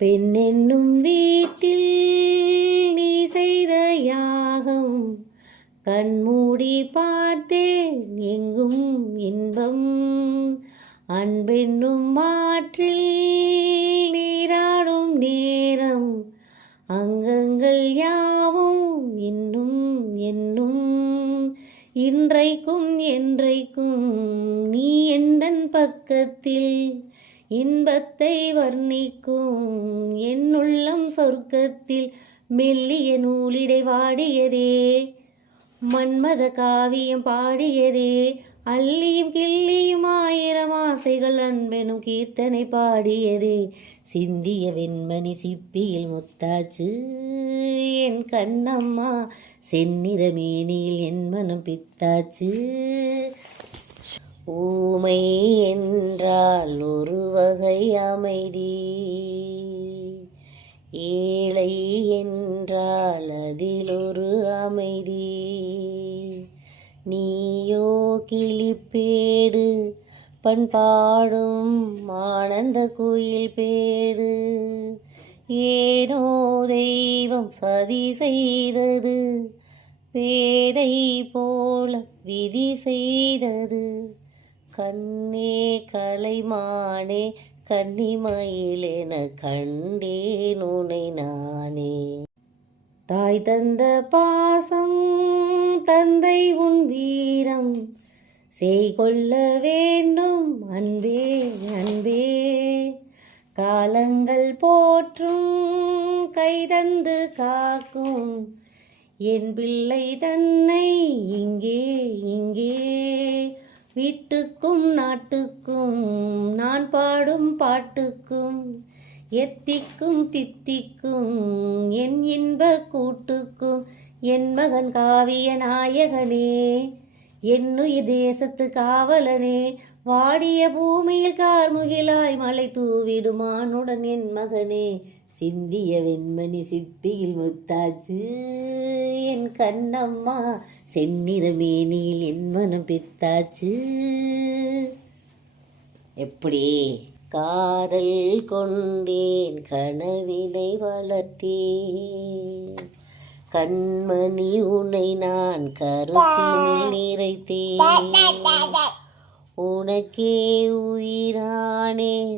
பெண் என்னும் வீட்டில் நீ செய்த யாகம் கண்மூடி பார்த்தேன் எங்கும் இன்பம். அன்பென்னும் மாற்றில் நீராடும் நேரம் அங்கங்கள் யாவும் இன்னும் என்னும். இன்றைக்கும் என்றைக்கும் நீ எந்தன் பக்கத்தில் இன்பத்தை வர்ணிக்கும் என்னுள்ளம் சொர்க்கத்தில் மெல்லிய நூலிடை வாடியதே மன்மத காவியம் பாடியதே. அள்ளியும் கிள்ளியும் ஆயிரம் ஆசைகள் அன்பெனும் கீர்த்தனை பாடியதே. சிந்திய வெண்மணி சிப்பியில் முத்தாச்சு என் கண்ணம்மா செந்நிற மேனியில் என் மனம் பித்தாச்சு. ஊமை என்றால் ஒரு வகை அமைதி, ஏழை என்றால் அதில் ஒரு அமைதி. நீயோ கிளிப்பேடு பண்பாடும் ஆனந்த குயில் பேடு. ஏனோ தெய்வம் சதி செய்தது பேதை போல விதி செய்தது. கண்ணே கலைமானே கன்னிமயிலென கண்டேன் உனை நானே. தாய் தந்த பாசம் தந்தை உன் வீரம் செய்கொள்ள வேண்டும் அன்பே அன்பே. காலங்கள் போற்றும் கைதந்து காக்கும் என் பிள்ளை தன்னை இங்கே இங்கே. வீட்டுக்கும் நாட்டுக்கும் நான் பாடும் பாட்டுக்கும் எத்திக்கும் தித்திக்கும் என் இன்ப கூட்டுக்கும் என் மகன் காவிய நாயகனே என்னுயிர் தேசத்து காவலனே. வாடிய பூமியில் கார்முகிலாய் மலை தூவிடுமானுடன் என் மகனே. சிந்திய வெண்மணி சிப்பியில் முத்தாச்சு என் கண்ணம்மா செந்நிற மேனியில் என் மனம் பித்தாச்சு. எப்படி காதல் கொண்டேன் கனவினை வளர்த்தேன் கண்மணி உன்னை நான் கருத்தினில் நிறைத்தேன். உனக்கே உயிரானேன்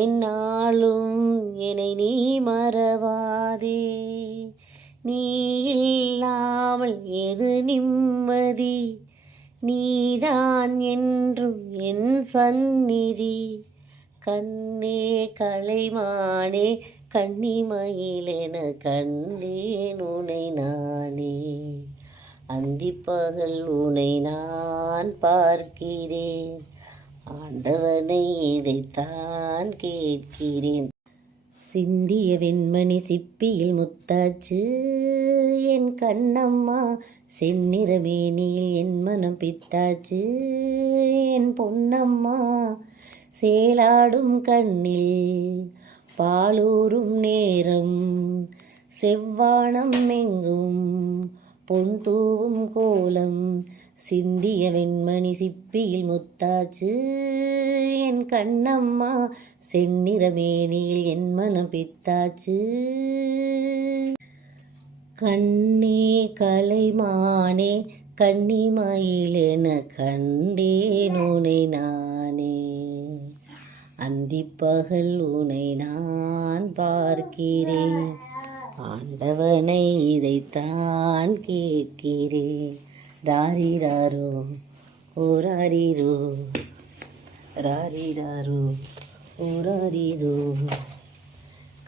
என்னாலும் என்னை நீ மறவாதே. நீ இல்லாமல் எது நிம்மதி, நீதான் என்றும் என் சந்நிதி. கண்ணே கலைமானே கன்னிமயிலென கண்டேன் உனை நானே. அந்திப்பகல் உனை நான் பார்க்கிறேன் ஆண்டவனை இதைத்தான் கேட்கிறேன். சிந்திய வெண்மணி சிப்பியில் முத்தாச்சு என் கண்ணம்மா செந்நிற மேனியில் என் மனம் பித்தாச்சு என் பொன்னம்மா. சேலாடும் கண்ணில் பாலூரும் நேரம் செவ்வானம் எங்கும் பொன் தூவும் கோலம். சிந்திய வெண்மணி சிப்பியில் முத்தாச்சு என் கண்ணம்மா செந்நிற மேனியில் என் மனம் பித்தாச்சு. கண்ணே கலைமானே கன்னிமயிலென கண்டேன் உனை நானே. அந்திப்பகல் உனை நான் பார்க்கிறேன் ஆண்டவனை இதைத்தான் கேட்கிறேன். ராரிராரோ ஓராரிரோ ராரிராரோ ஓராரிரோ.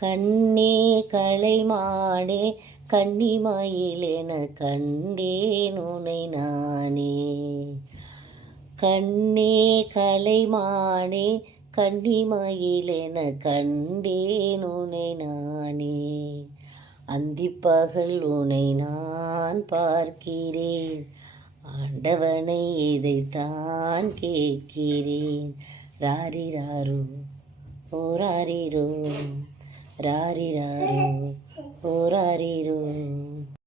கண்ணே கலைமானே கன்னிமயிலென கண்டேன் உனை நானே. கண்ணே கலைமானே கன்னிமயிலென கண்டேன் உனை நானே. அந்திப்பகல் உனை நான் பார்க்கிறேன் ஆண்டவனை இதைத்தான் கேட்கிறேன். ராரிராரோ ஓராரிரோ ராரிராரோ ஓராரிரோ.